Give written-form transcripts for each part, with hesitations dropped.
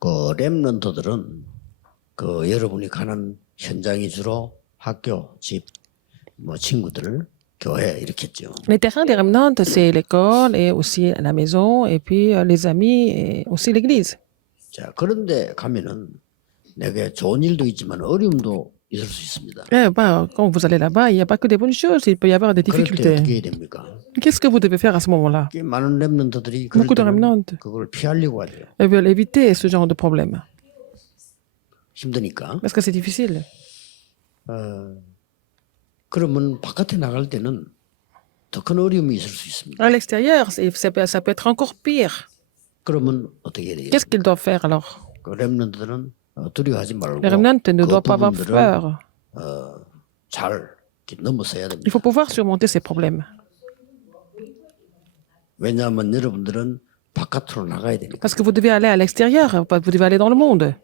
그 렘넌트들은 그 여러분이 가는 현장이 주로 학교, 집, 뭐 친구들, 교회 이렇겠죠. Les terrains des remnants, c'est l'école et aussi la maison, et puis les amis et aussi l'église. 자, 그런데 가면은 내게 좋은 일도 있지만 어려움도 있을 수 있습니다. Quand vous allez là-bas, il n'y a pas que des bonnes choses, il peut y avoir des 그럴 때 difficultés. 어떻게 해야 됩니까? Qu'est-ce que vous devez faire à ce moment-là? 많은 렘넌트들이 그럴 Beaucoup de 때는 remnants 그걸 피하려고 하죠. veulent éviter ce genre de problème 힘드니까. parce que c'est difficile. 그러면 바깥에 나갈 때는 더 큰 어려움이 있을 수 있습니다. À l'extérieur, ça peut être encore pire. 그러면 어떻게 해야 돼요? Qu'est-ce qu'ils doivent faire alors? 그 렘넌트들은 두려워하지 말고 Les remnants ne 그 doivent pas avoir 부분들을 peur. 잘 이렇게 넘어서야 됩니다. Il faut pouvoir surmonter ces problèmes. 왜냐하면 여러분들은 바깥으로 나가야 되니까. Parce que vous devez aller à l'extérieur, vous devez aller dans le monde.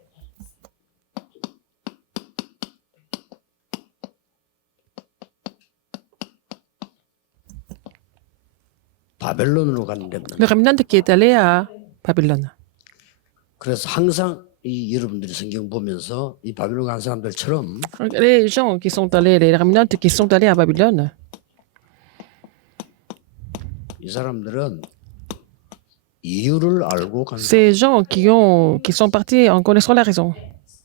바벨론으로 가는 렘넌트. Le remnant qui est allé à Babylone. 그래서 항상 이 여러분들이 성경 보면서 이 바벨론 간 사람들처럼 Les gens qui sont allés, les remnants qui sont allés à Babylone, 이 사람들은 이유를 알고 간 사람. ces gens qui sont partis en connaissant la raison.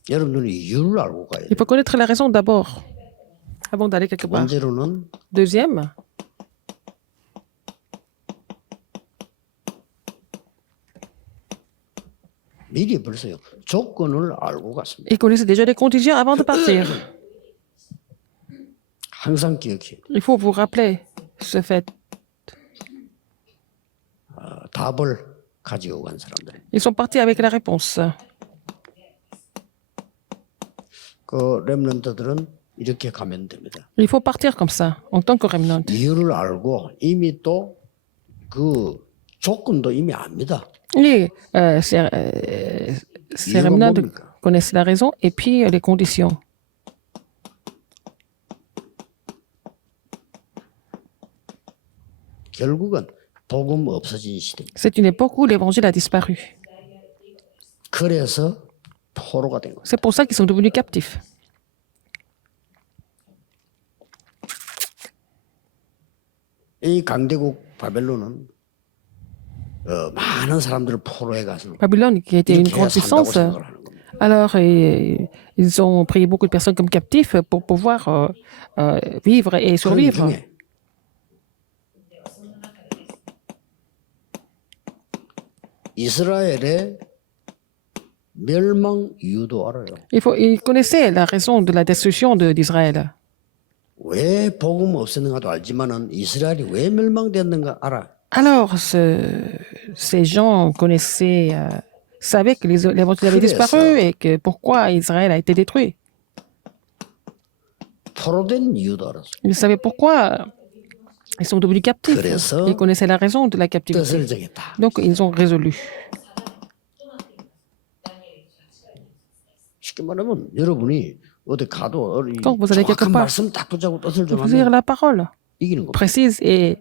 여러분들은 이유를 알고 가야 Il 돼요. faut connaître la raison d'abord, avant d'aller quelque part. 번째로는 Deuxième, 미리 벌써요. 조건을 알고 갔습니다. ils connaissaient déjà les conditions avant de partir. 항상 기억해요. Il faut vous rappeler ce fait. 답을 가지고 간 사람들. Ils sont partis avec la réponse. 그 렘넌트들은 이렇게 가면 됩니다. Il faut partir comme ça, en tant que remnant. 이유를 알고 이미 또 그 조건도 이미 압니다. Ces remnants 뭡니까? connaissent la raison et puis les conditions. 결국은 복음 없어진 시대. C'est une époque où l'évangile a disparu. 그래서 포로가 된 거예요. C'est pour ça qu'ils sont devenus captifs. 이 강대국 바벨론은 많은 사람들을 포로해 가서 Babylone, qui était une 이렇게 해야 grande 산다고 puissance, 생각을 하는 겁니다. alors ils ont pris beaucoup de personnes comme captifs pour pouvoir vivre et 그런 survivre. 중에 이스라엘의 멸망 이유도 알아요. Ils connaissaient la raison de la destruction d'Israël. 왜 복음 없었는가도 알지만은 이스라엘이 왜 멸망됐는가 알아. Alors, ces gens connaissaient, savaient que l'évangile avait disparu et que pourquoi Israël a été détruit. 포로된 이유도 알았어. Ils savaient pourquoi ils sont devenus captifs. 그래서 Ils connaissaient la raison de la captivité. 뜻을 정했다. Donc, ils ont résolu. 쉽게 말하면 여러분이 어디 가도 Quand vous allez quelque 정확한 part, 말씀 딱 붙잡고 뜻을 vous lire 정하면 la parole 이기는 겁니다. précise et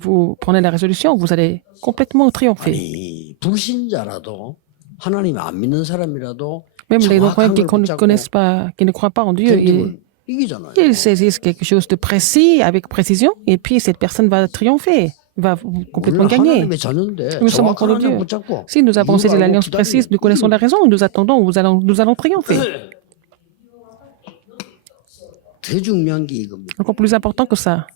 vous prenez la résolution, vous allez complètement triompher. 아니 불신자라도 하나님 안 믿는 사람이라도 Même les non-croyants 정확한 걸 qui 붙잡고 ne croient pas en Dieu, 견디면 이기잖아요. ils saisissent quelque chose de précis avec précision et puis cette personne va triompher, va complètement 우리는 gagner. 하나님의 자녀인데 Nous sommes 정확한 encore de 하나님 Dieu. 붙잡고 Si nous avons saisi 이유를 알고 l'alliance précise, nous connaissons la raison, nous attendons, nous allons triompher. 더 중요한 게 이겁니다. Encore plus important que ça.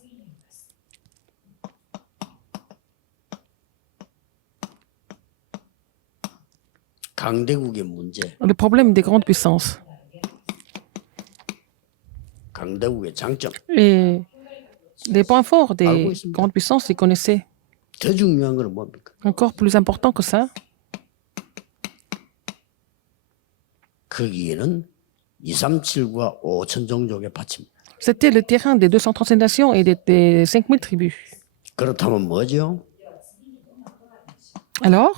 강대국의 문제, Le problème des grandes puissances. 강대국의 장점. Et les points forts des 알고 있습니다. grandes puissances, ils connaissaient. 더 중요한 건 뭡니까? Encore plus important que ça, 거기에는 237과 5천 종족의 밭입니다. c'était le terrain des 235 nations et des 5000 tribus. 그렇다면 뭐죠? Alors,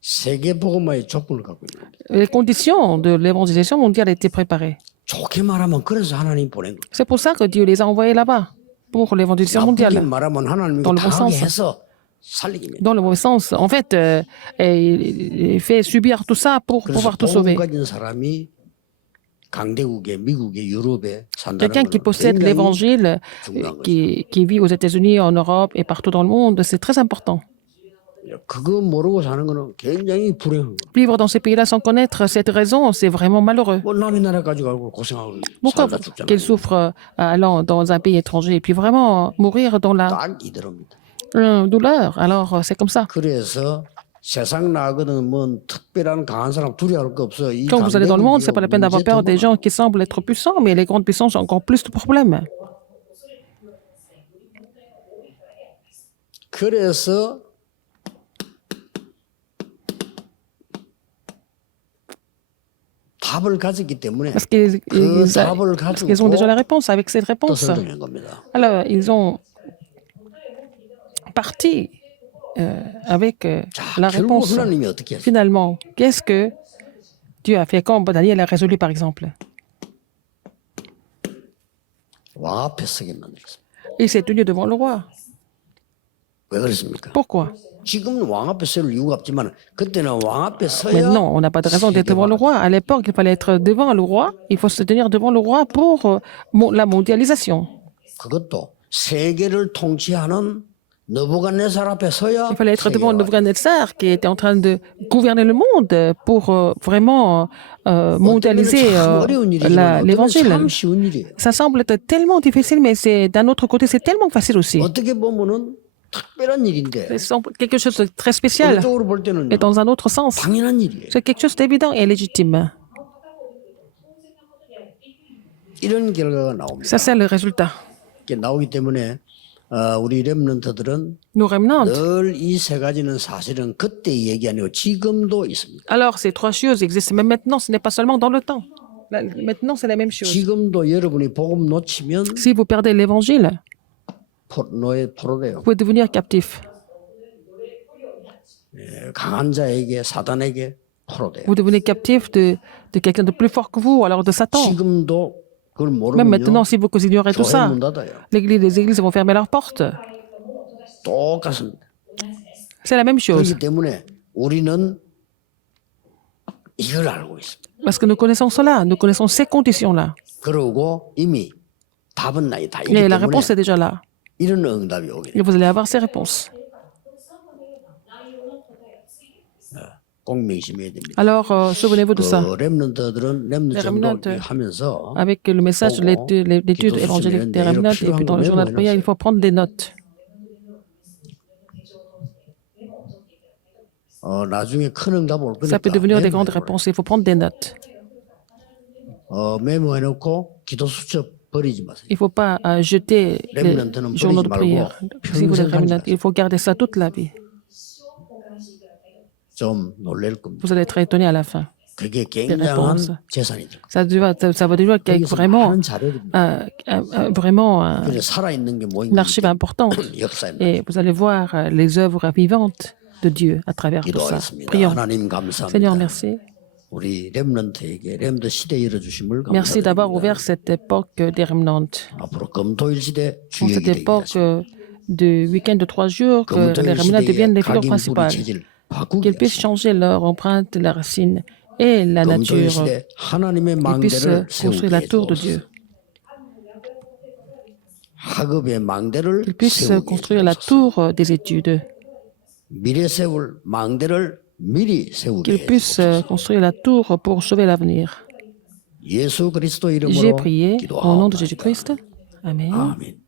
세계 복음화의 조건을 갖고 있는 겁니다. les conditions de l'évangélisation mondiale étaient préparées. 좋게 말하면 그래서 하나님 보낸 거예요. C'est pour ça que Dieu les a envoyés là-bas, pour l'évangélisation 나쁘게 mondiale. 말하면 하나님이 dans le bon 당하게 sens. 해서 살리기입니다. dans le mauvais sens. En fait, il fait subir tout ça pour 그래서 pouvoir tout 복음 sauver. 가진 사람이 강대국에 미국에 유럽에 산다는 Quelqu'un qui 것은 possède 굉장히 l'évangile, 중요한 거죠. qui vit aux États-Unis, en Europe et partout dans le monde, c'est très important. 그거 모르고 사는 거는 굉장히 불행한 거예요. Vivre dans ces pays-là sans connaître cette raison, c'est vraiment malheureux. 뭐 남의 나라 가지고 가고 고생하고 Pourquoi 살다 죽잖아요. qu'il souffre allant dans un pays étranger et puis vraiment mourir dans la 딱 이대로입니다. douleur? Alors, c'est comme ça. 그래서 세상 나거든 뭐 특별한 강한 사람 두려워할 거 없어. 이 Quand vous allez dans le monde, c'est pas la peine d'avoir 문제 더 peur des 많아. gens qui semblent être puissants, mais les grandes puissances ont encore plus de problèmes. 그래서 답을 가졌기 때문에 Parce qu'ils 그 답을 parce qu'ils ont 가지고 déjà la réponse. Avec cette 또 réponse, 설득한 겁니다. alors ils ont parti avec la 결국 réponse. 하나님이 어떻게 하죠? Finalement, qu'est-ce que Dieu a fait quand Daniel a résolu, par exemple? 왕 앞에 서게 만들었습니다. Il s'est tenu devant le roi. 왜 그랬습니까? Pourquoi? 지금은 왕 앞에 설 이유가 없지만 그때는 왕 앞에 서야 Maintenant, on n'a pas de raison d'être devant le roi. À l'époque, il fallait être devant le roi. Il faut se tenir devant le roi pour la mondialisation. 그것도 세계를 통치하는 느부갓네살 앞에 서야 Il fallait être devant 세계가 Nebuchadnezzar qui était en train de gouverner le monde pour vraiment mondialiser 참 어려운 일이지만 어떤 l'évangile. 참 쉬운 일이에요. Ça semble être tellement difficile, mais d'un autre côté, c'est tellement facile aussi. 어떻게 보면은 특별한 일인데 C'est quelque chose de très spécial. 어느 쪽으로 볼 때는 Et dans un autre sens, 당연한 일이에요. c'est quelque chose d'évident et légitime. 이런 결과가 나옵니다. Ça, c'est le résultat. 이게 나오기 때문에 우리 렘넌트들은 Nos remnants. 늘 이 세 가지는 사실은 그때 얘기 아니고 지금도 있습니다. Alors, ces trois choses existent même maintenant, ce n'est pas seulement dans le temps. Maintenant, c'est la même chose. 지금도 여러분이 복음 놓치면 Si vous perdez l'évangile, 노예 포로돼요. vous pouvez devenir captif. 강한 자에게 사단에게 포로돼요. Vous devenez captif de quelqu'un de plus fort que vous, alors de Satan. 지금도 그걸 Même 모르면요. maintenant, si vous ignorez tout 교회 ça, 문 닫아요. les églises vont fermer leurs portes. 똑같습니다. C'est la même chose. 그렇기 때문에 우리는 이걸 알고 있습니다. Parce que nous connaissons cela, nous connaissons ces conditions-là. 그러고 이미 답은 나이 다 있기 Et la 때문에 réponse est déjà là. 이런 응답이 오게 Et 돼요. vous allez avoir ces réponses. 꼭 명심해야 됩니다. Alors, souvenez-vous de ça. 렘넌트들은 렘넌트 remnants, 전도 하면서 Avec le message de l'étude évangélique des remnants et puis dans le journal de prière, il faut prendre des notes. 나중에 큰 응답 올 Ça peut 거니까 devenir des grandes réponses. Il faut prendre des notes. 메모해놓고 기도 수첩 버리지 마세요. Il ne faut pas jeter les journaux de prière. Si vous êtes remnant, il faut garder ça toute la vie. 좀 놀랄 겁니다. Vous allez être étonné à la fin. 그게 réponses. 굉장한 재산이죠. Ça va dire qu'il y a 여기서 vraiment, 많은 자료들입니다. vraiment 그래서 살아있는 게 une archive importante. 역사입니다. Et vous allez voir les œuvres vivantes de Dieu à travers tout ça. 기도하겠습니다. Prions. 하나님 감사합니다. Seigneur, merci. 우리 렘넌트에게 렘넌트 시대 열어주심을 Merci d'avoir 감사드립니다. ouvert cette époque des remnants. 앞으로 금토일 시대 Pour 주역이 cette 되게 époque 하시고 de week-end de 3 jours, que les 금토일 remnants deviennent 시대에 les figures 각인물의 principales. 체질 바꾸게 Qu'ils puissent 하시고 changer leur empreinte, la racine et la 금토일 nature. 시대 하나님의 Qu'ils puissent 망대를 construire la 세우게 tour de 해주옵소서. Dieu. 학업의 망대를 Qu'ils puissent 세우게 construire la 해주옵소서. tour des études. 미래 세울 망대를 미리 세우게 Qu'ils puissent 해주옵소서. construire la tour pour sauver l'avenir. 예수 그리스도 J'ai 이름으로 prié au nom de 기도하옵나이다. Jésus-Christ. Amen. 아멘.